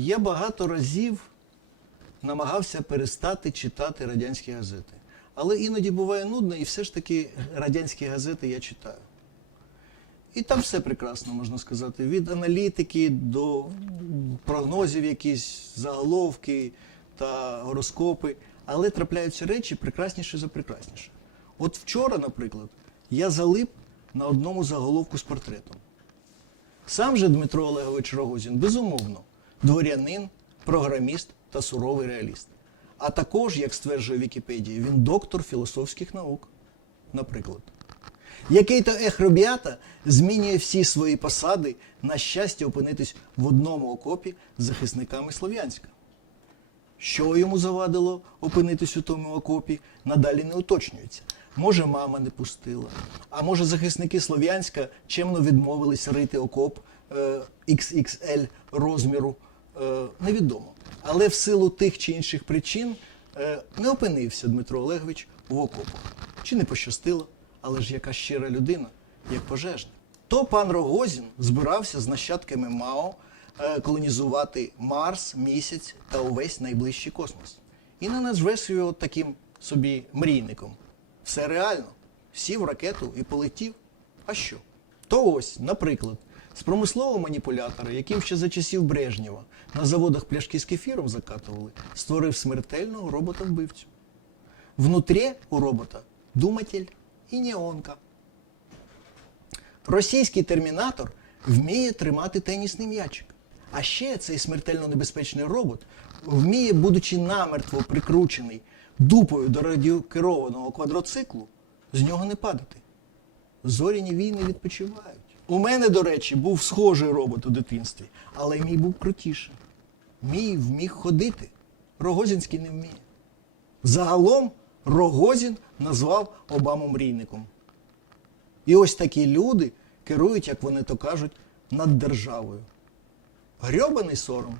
Я багато разів намагався перестати читати радянські газети. Але іноді буває нудно, і все ж таки радянські газети я читаю. І там все прекрасно, можна сказати. Від аналітики до прогнозів, якісь заголовки та гороскопи. Але трапляються речі прекрасніші за прекрасніше. От вчора, наприклад, я залип на одному заголовку з портретом. Сам же Дмитро Олегович Рогозін, безумовно, дворянин, програміст та суровий реаліст. А також, як стверджує Вікіпедія, він доктор філософських наук, наприклад. Який то ех Робіата змінює всі свої посади на щастя опинитись в одному окопі з захисниками Слов'янська. Що йому завадило опинитись у тому окопі, надалі не уточнюється. Може, мама не пустила, а може, захисники Слов'янська чемно відмовились рити окоп е, XXL розміру, невідомо. Але в силу тих чи інших причин е, не опинився Дмитро Олегович в окопах. Чи не пощастило, але ж яка щира людина, як пожежна. То пан Рогозін збирався з нащадками Мао е, колонізувати Марс, місяць та увесь найближчий космос. І не назвеш його таким собі мрійником. Все реально. Сів ракету і полетів. А що? То ось, наприклад, з промислового маніпулятора, яким ще за часів Брежнєва на заводах пляшки з кефіром закатували, створив смертельного робота-вбивцю. Внутрі у робота думатель і неонка. Російський термінатор вміє тримати тенісний м'ячик. А ще цей смертельно небезпечний робот вміє, будучи намертво прикручений дупою до радіокерованого квадроциклу, з нього не падати. Зоряні війни відпочивають. У мене, до речі, був схожий робот у дитинстві, але мій був крутіший. Мій вміг ходити. Рогозінський не вміє. Загалом Рогозін назвав Обаму мрійником. І ось такі люди керують, як вони то кажуть, над державою. Грьобаний сором.